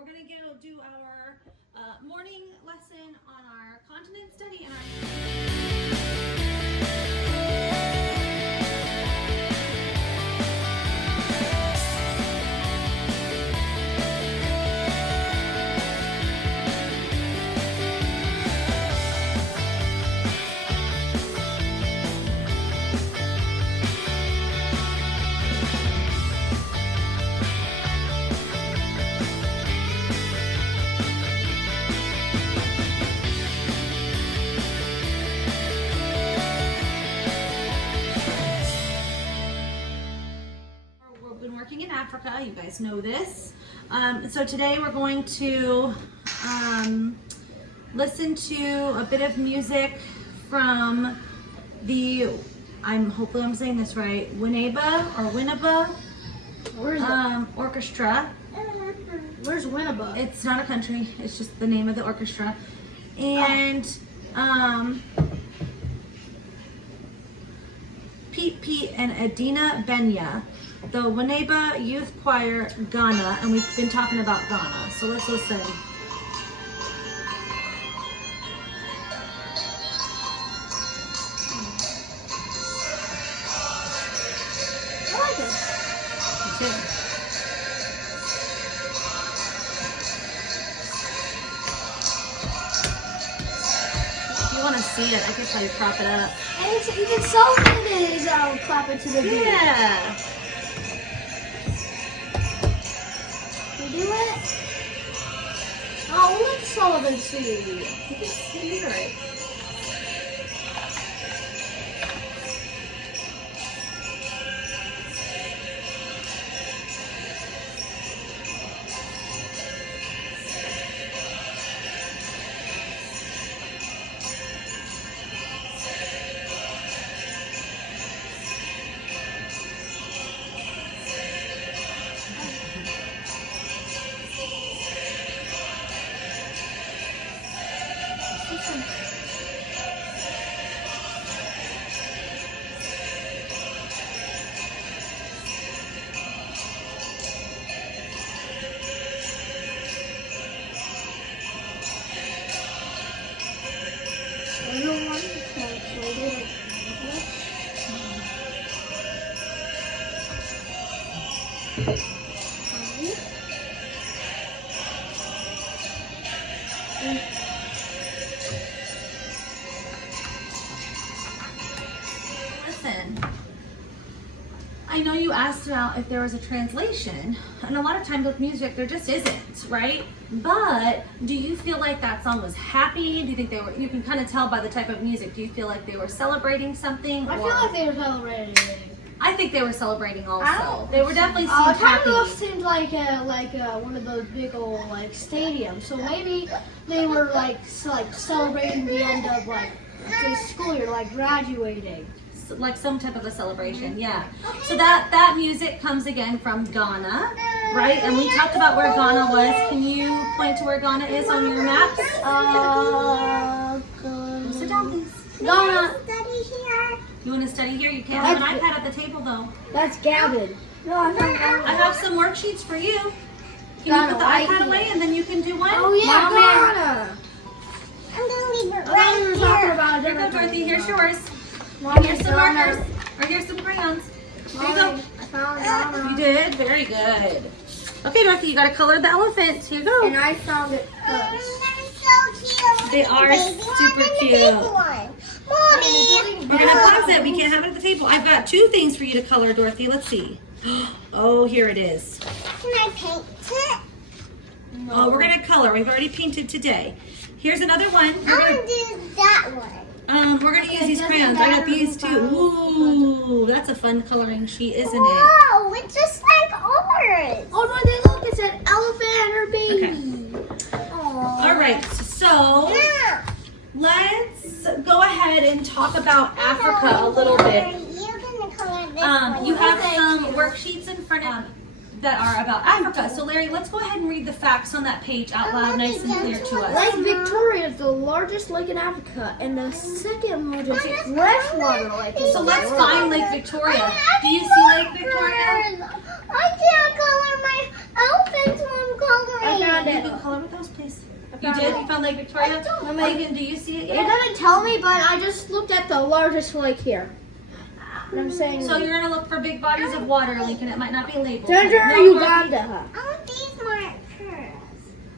We're going to go do our morning lesson on our continent study and our... We've been working in Africa, you guys know this. So today we're going to listen to a bit of music from the, hopefully I'm saying this right, Winneba Orchestra. Where's Winneba? It's not a country, it's just the name of the orchestra. And Pete and Adina Benya, the Winneba Youth Choir, Ghana, and we've been talking about Ghana, so let's listen. I like it. Me too. If you want to see it, I can tell you prop it up. And it's even Sullivan is clapping to the beat. Yeah. You do it? Oh, let Sullivan see. You can hear it. Listen, I know you asked about if there was a translation, and a lot of times with music there just isn't, right? But do you feel like that song was happy? Do you think they were, you can kind of tell by the type of music, do you feel like they were celebrating something? I feel like they were celebrating. I think they were celebrating also. They were definitely It seemed kind happy. of seemed like one of those big old like stadiums. So maybe they were like celebrating the end of like the school year, like graduating. Like some type of a celebration, yeah. So that music comes again from Ghana, right? And we talked about where Ghana was. Can you point to where Ghana is on your maps? Sit down, please. Ghana. You want to study here? You can't have an iPad at the table, though. That's Gavin. No, I have some worksheets for you. Can you put the iPad away and then you can do one? Oh yeah, Ghana. I'm gonna leave it Right here. Here you go, Dorothy. Here's yours. Mom, And here's some markers. Or here's some crayons. Here you go. I found Ghana. You did? Very good. Okay, Dorothy, you gotta color the elephants. Here you go. And I found it first. They're so cute. They are super cute. Mommy. We're gonna pause it. We can't have it at the table. I've got two things for you to color, Dorothy. Let's see. Oh, here it is. Can I paint it? Oh, we're gonna color. We've already painted today. Here's another one. I want to do that one. We're gonna use these crayons. I got these too. Ooh, that's a fun coloring sheet, isn't it? Whoa, it's just like ours. Oh no, they look, it said elephant and her baby. All right, so Yeah. let's go ahead and talk about Africa a little bit. You're gonna color this one. You have some worksheets in front of that are about Africa. So Larry, let's go ahead and read the facts on that page out loud, nice and clear to us. Lake Victoria is the largest lake in Africa and the second largest freshwater lake. So let's find Lake Victoria. Do you see Lake Victoria? I can't color my elephants when I'm coloring. I found it. you go color with those, please? You did? You found Lake Victoria? Megan, do you see it It yet? doesn't tell me, but I just looked at the largest lake here. And I'm saying. So you're gonna look for big bodies of water, Lincoln. It might not be labeled. It's under No, Uganda. I want these markers.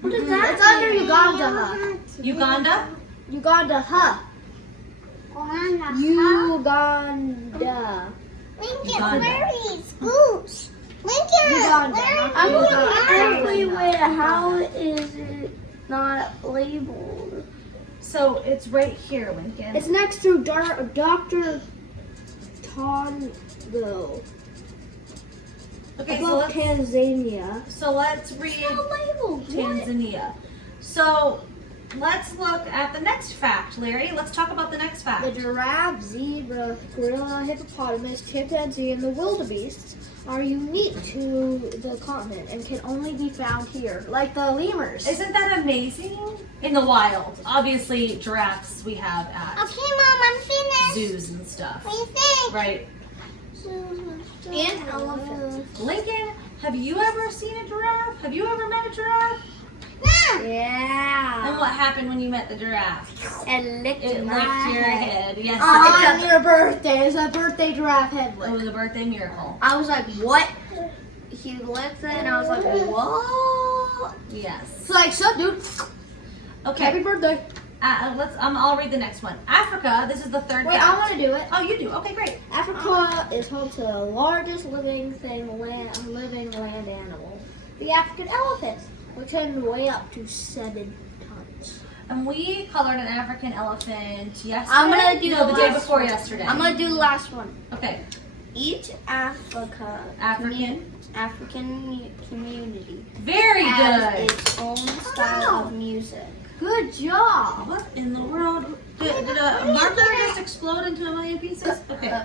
What is that? It's under Uganda. Uganda? Uganda. Uganda. Lincoln, Uganda. where is Scooch? Lincoln, Uganda. where are you? How is it not labeled? So it's right here, Lincoln. It's next to Dr. Tongo. Okay, so Above Tanzania. let's read labeled. Tanzania. So let's look at the next fact, Larry. Let's talk about the next The fact. giraffe, zebra, gorilla, hippopotamus, chimpanzee, and the wildebeest are unique to the continent and can only be found here, like the lemurs. Isn't that amazing? In the wild. Obviously, giraffes we have at Okay, Mom, I'm finished. zoos and stuff. What do you think? Right. And elephants. Lincoln, have you ever seen a giraffe? Have you ever met a giraffe? And Yeah. what happened when you met the giraffe? And licked It my licked your head. head. Yes. On your birthday. It's a birthday giraffe head It lick. was a birthday miracle. I was like, what? He licked it and I was like, what? Yes. It's like, so dude, Okay. happy birthday. I'll read the next one. Africa. This is the third Wait, I fact. want to do it. Oh, you do. Okay, great. Africa is home to the largest living land animal, the African elephant, which can weigh up to 7 tons. And we colored an African elephant yesterday. I'm gonna do no, the the day last before one. yesterday. I'm gonna do the last one. Okay. Each African community Very has good. its own style of music. Good job. What in the world? Did a marker just explode into a million pieces? Okay.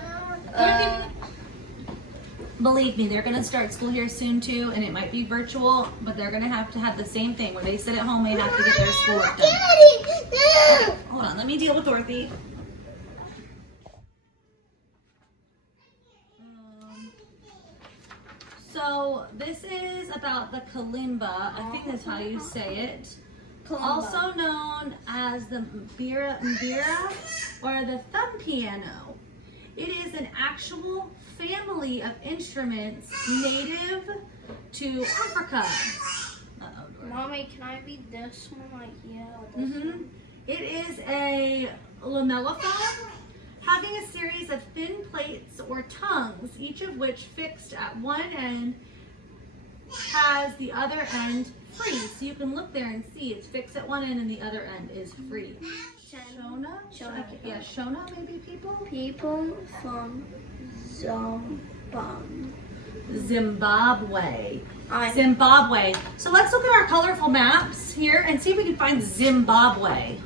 Believe me, they're going to start school here soon too, and it might be virtual, but they're going to have the same thing where they sit at home and have to get their schoolwork done. Daddy, Hold on, let me deal with Dorothy. So this is about the kalimba. I think that's how you say it. Also known as the mbira or the thumb piano. It is an actual family of instruments native to Africa. Mommy, can I be this one right here? It is a lamellophone, having a series of thin plates or tongues, each of which fixed at one end has the other end free. So you can look there and see it's fixed at one end and the other end is free. Shona? Yeah, Shona maybe people? People from Zimbabwe. Zimbabwe. So let's look at our colorful maps here and see if we can find Zimbabwe.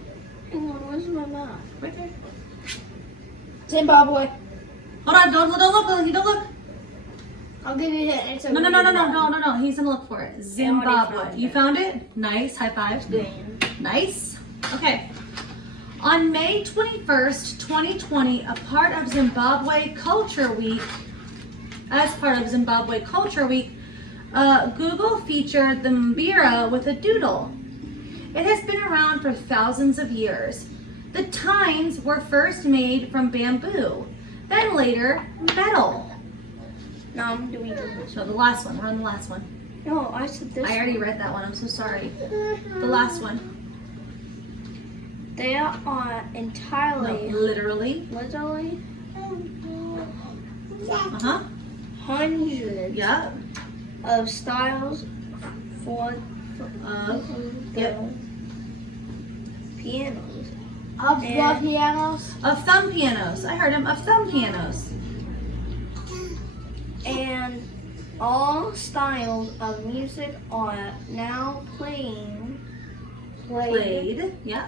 Hang on, where's my map? Right there. Zimbabwe. Hold on, don't look, don't look. I'll give you a hint. It's a No. He's gonna look for it. Zimbabwe. You found it? Nice. High five. Nice. Okay. On May 21st, 2020, as part of Zimbabwe Culture Week, Google featured the mbira with a doodle. It has been around for thousands of years. The tines were first made from bamboo, then later metal. No, I'm doing this. So the last one, we're on the last one. No, I said this. I already read that one, I'm so sorry. The last one. They are No, entirely, literally. Uh-huh. hundreds Yeah. of styles for Yep. pianos. Of thumb pianos. I heard him. Of thumb pianos. And all styles of music are now played Yeah.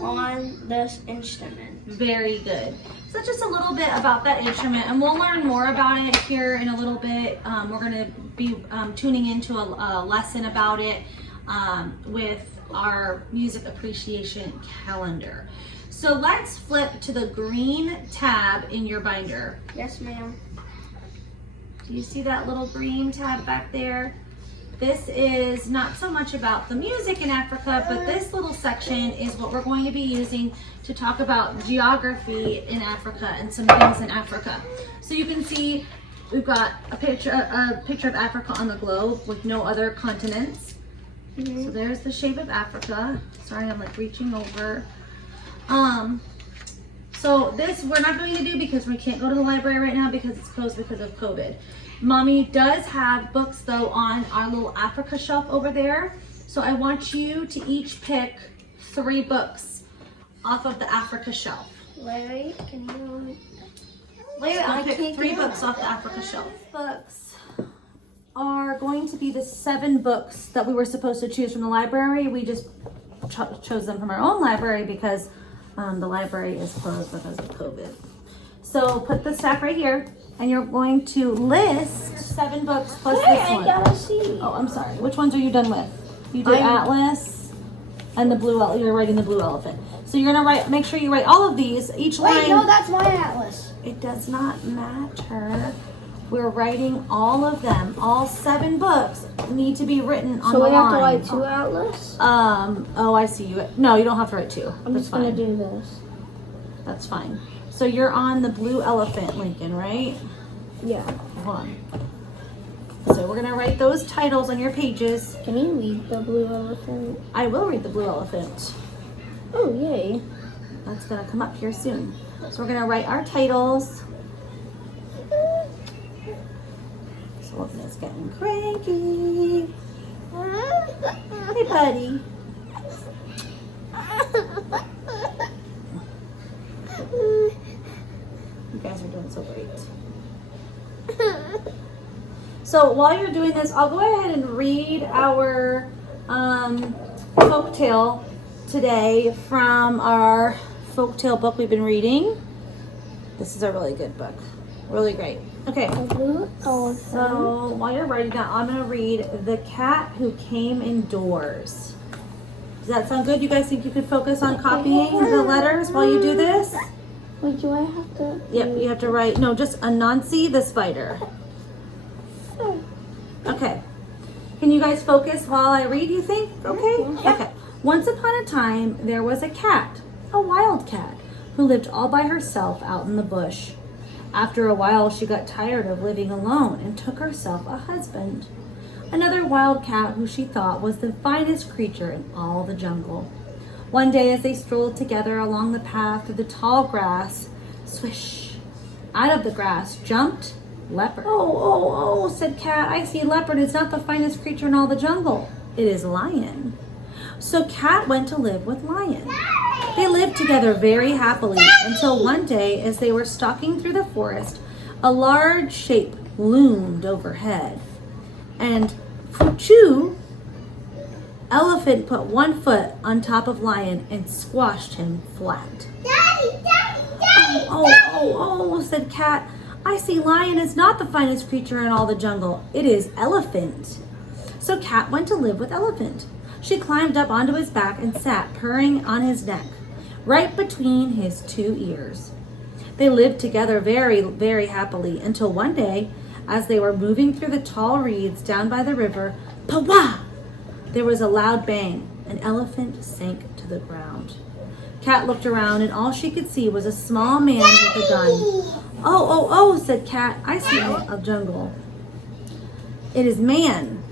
on this instrument. Very good. So just a little bit about that instrument, and we'll learn more about it here in a little bit. We're going to be tuning into a lesson about it with our music appreciation calendar. So let's flip to the green tab in your binder. Yes, ma'am. Do you see that little green tab back there? This is not so much about the music in Africa, but this little section is what we're going to be using to talk about geography in Africa and some things in Africa. So you can see we've got a picture of Africa on the globe with no other continents. So there's the shape of Africa. Sorry, I'm like reaching over. So this we're not going to do because we can't go to the library right now because it's closed because of COVID. Mommy does have books though on our little Africa shelf over there. So I want you to each pick 3 books off of the Africa shelf. Larry, can you? Larry, I pick 3 books off the Africa shelf. Books are going to be the 7 books that we were supposed to choose from the library. We just chose them from our own library because the library is closed because of COVID. So put the stack right here, and you're going to list 7 books plus this one. I gotta see. Oh, I'm sorry. Which ones are you done with? You did Atlas and the blue. You're writing the blue elephant. So you're gonna write. Make sure you write all of these. Each line. Wait, no, that's my atlas. It does not matter. We're writing all of them. All 7 books need to be written on the line. So we have to write 2 atlas? Oh, I see you. No, you don't have to write 2. I'm That's just gonna fine. do this. That's fine. So you're on the blue elephant, Lincoln, right? Yeah. Hold on. So we're gonna write those titles on your pages. Can you read the blue elephant? I will read the blue elephant. Oh, yay. That's gonna come up here soon. So we're gonna write our titles. So Logan's getting cranky. Hey, buddy. You guys are doing so great. So while you're doing this, I'll go ahead and read our folktale today from our folktale book we've been reading. This is a really good book. Really great. Okay. Blue elephant. So while you're writing that, I'm going to read The Cat Who Came Indoors. Does that sound good? You guys think you could focus on copying the letters while you do this? Wait, do I have to? Yep, you have to write, no, just Anansi the spider. Okay. Can you guys focus while I read, you think? Okay? Okay. Once upon a time, there was a cat, a wild cat, who lived all by herself out in the bush. After a while, she got tired of living alone and took herself a husband. Another wild cat who she thought was the finest creature in all the jungle. One day as they strolled together along the path through the tall grass, swish, out of the grass jumped Leopard. Oh, said Cat, I see Leopard is not the finest creature in all the jungle. It is Lion. So Cat went to live with Lion. They lived together very happily until one day as they were stalking through the forest, a large shape loomed overhead. And Fuchu, Elephant put one foot on top of Lion and squashed him flat. Daddy. Oh, said Cat. I see Lion is not the finest creature in all the jungle. It is Elephant. So Cat went to live with Elephant. She climbed up onto his back and sat purring on his neck, right between his 2 ears. They lived together very, very happily until one day, as they were moving through the tall reeds down by the river, pa-wah! There was a loud bang. An elephant sank to the ground. Cat looked around and all she could see was a small man with a gun. Oh, said Cat. I see a jungle. It is man.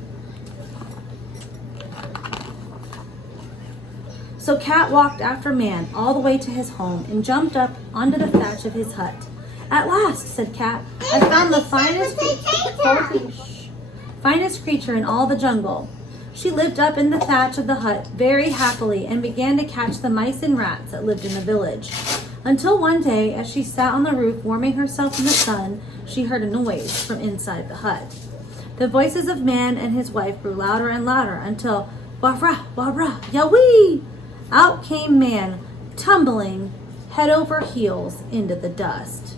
So Cat walked after Man all the way to his home and jumped up onto the thatch of his hut. At last, said Cat, I found the finest creature in all the jungle. She lived up in the thatch of the hut very happily and began to catch the mice and rats that lived in the village. Until one day, as she sat on the roof warming herself in the sun, she heard a noise from inside the hut. The voices of Man and his wife grew louder and louder until, wah-rah, wah-rah, yah-wee! Out came Man, tumbling head over heels into the dust.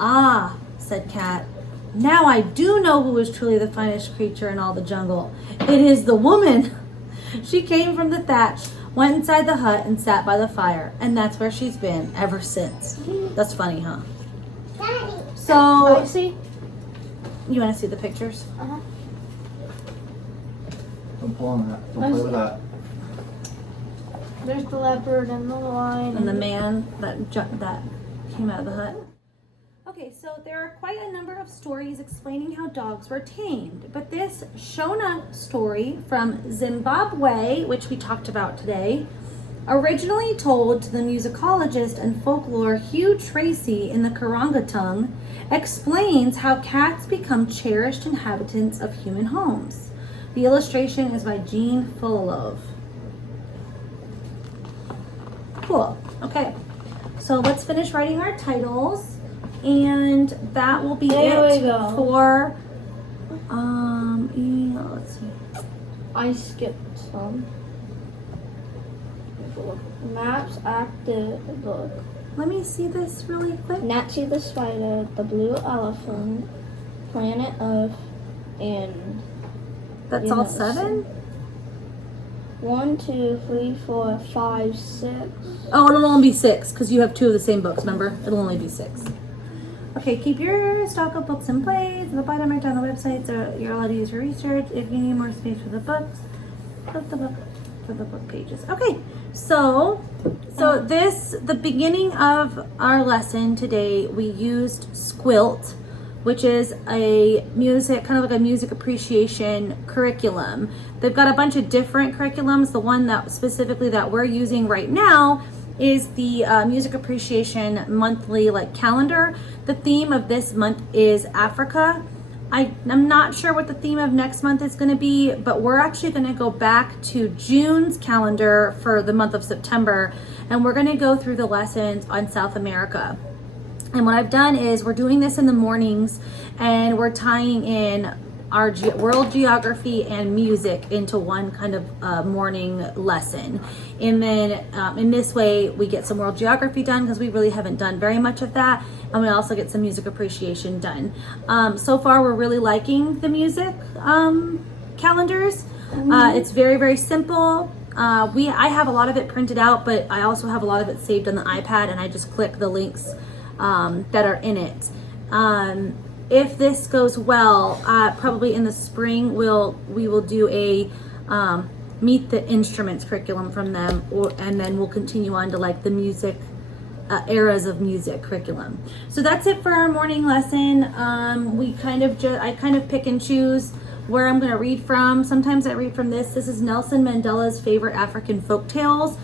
Ah, said Cat, now I do know who is truly the finest creature in all the jungle. It is the woman. She came from the thatch, went inside the hut, and sat by the fire. And that's where she's been ever since. That's funny, huh? So, see? you want to see the pictures? Uh-huh. Don't pull on that. Don't play with that. There's the leopard and the lion. And the man that came out of the hut. Okay, so there are quite a number of stories explaining how dogs were tamed, but this Shona story from Zimbabwe, which we talked about today, originally told to the musicologist and folklore Hugh Tracy in the Karangatung, explains how cats become cherished inhabitants of human homes. The illustration is by Jean Fullilove. Cool. Okay, so let's finish writing our titles, and that will be There it we go. for let's see. I skipped some. Maps, active book. Let me see this really quick. Nazi the spider, the blue elephant, planet Earth, and That's all 7? 1, 2, 3, 4, 5, 6. Oh, it'll only be 6 because you have 2 of the same books, remember? It'll only be 6. Okay, keep your stock of books in place. The bottom right on the website, so you're allowed to use for research. If you need more space for the books, put the book for the book pages. Okay, so the beginning of our lesson today, we used Squilt, which is a music, kind of like a music appreciation curriculum. They've got a bunch of different curriculums. The one that specifically that we're using right now is the music appreciation monthly calendar. The theme of this month is Africa. I'm not sure what the theme of next month is going to be, but we're actually going to go back to June's calendar for the month of September, and we're going to go through the lessons on South America. And what I've done is we're doing this in the mornings, and we're tying in our world geography and music into one kind of morning lesson. And then in this way, we get some world geography done because we really haven't done very much of that. And we also get some music appreciation done. So far, we're really liking the music calendars. It's very, very simple. I have a lot of it printed out, but I also have a lot of it saved on the iPad, and I just click the links that are in it. If this goes well, probably in the spring we will do a meet the instruments curriculum from them, and then we'll continue on to the music eras of music curriculum. So that's it for our morning lesson. I kind of pick and choose where I'm going to read from. Sometimes I read from this. This is Nelson Mandela's favorite African folktales.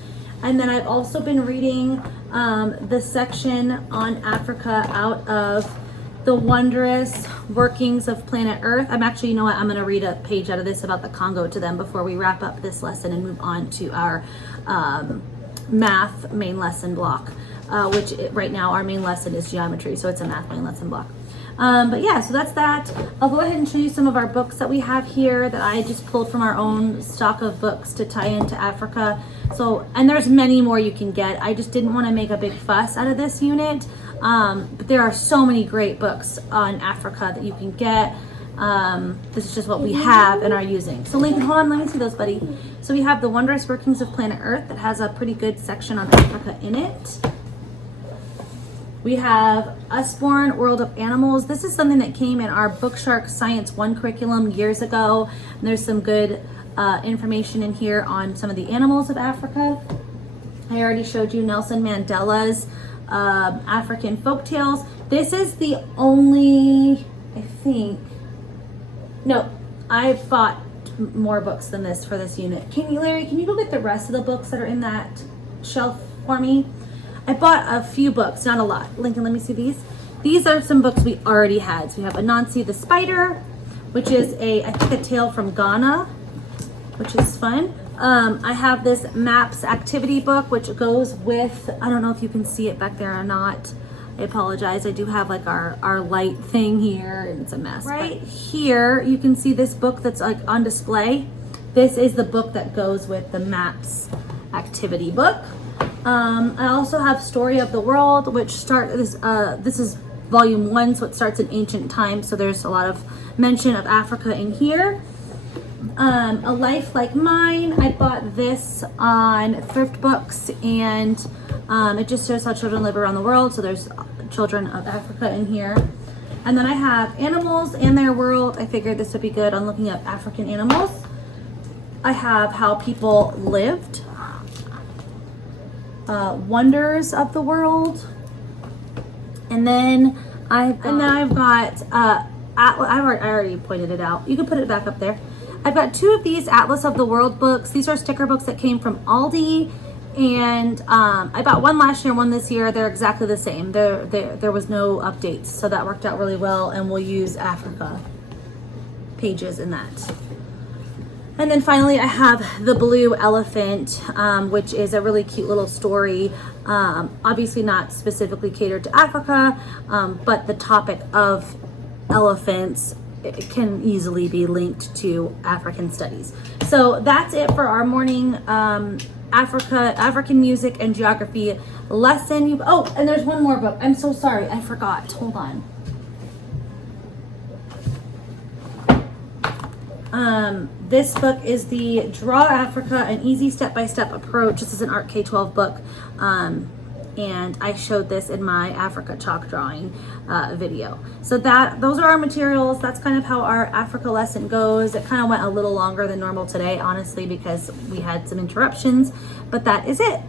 And then I've also been reading the section on Africa out of The Wondrous Workings of Planet Earth. I'm actually, you know what, I'm going to read a page out of this about the Congo to them before we wrap up this lesson and move on to our math main lesson block, which right now our main lesson is geometry, so it's a math main lesson block. But yeah, so that's that. I'll go ahead and show you some of our books that we have here that I just pulled from our own stock of books to tie into Africa. So, and there's many more you can get. I just didn't want to make a big fuss out of this unit. But there are so many great books on Africa that you can get. This is just what we have and are using. So Lincoln, hold on, let me see those, buddy. So we have The Wondrous Workings of Planet Earth that has a pretty good section on Africa in it. We have Usborne, World of Animals. This is something that came in our Bookshark Science 1 curriculum years ago. And there's some good information in here on some of the animals of Africa. I already showed you Nelson Mandela's African folktales. This is the only, I think, no, I bought more books than this for this unit. Larry, can you go get the rest of the books that are in that shelf for me? I bought a few books, not a lot. Lincoln, let me see these. These are some books we already had. So we have Anansi the Spider, which is I think a tale from Ghana, which is fun. I have this Maps activity book, which goes with, I don't know if you can see it back there or not. I apologize. I do have our light thing here, and it's a mess. Right here, you can see this book that's on display. This is the book that goes with the Maps activity book. I also have Story of the World, which this is volume 1, so it starts in ancient times. So there's a lot of mention of Africa in here. A Life Like Mine. I bought this on Thrift Books, and it just shows how children live around the world. So there's children of Africa in here. And then I have Animals and Their World. I figured this would be good on looking up African animals. I have how people lived, wonders of the world, and then I've got I already pointed it out. You can put it back up there. I've got 2 of these Atlas of the World books. These are sticker books that came from Aldi, and I bought one last year, one this year. They're exactly the same. There was no updates, so that worked out really well, and we'll use Africa pages in that. And then finally, I have The Blue Elephant, which is a really cute little story. Obviously not specifically catered to Africa, but the topic of elephants, it can easily be linked to African studies. So that's it for our morning African music and geography lesson. Oh, and there's one more book. I'm so sorry, I forgot. Hold on. This book is the Draw Africa, an easy step-by-step approach. This is an Art K-12 book. And I showed this in my Africa chalk drawing video. So those are our materials. That's kind of how our Africa lesson goes. It kind of went a little longer than normal today, honestly, because we had some interruptions, but that is it.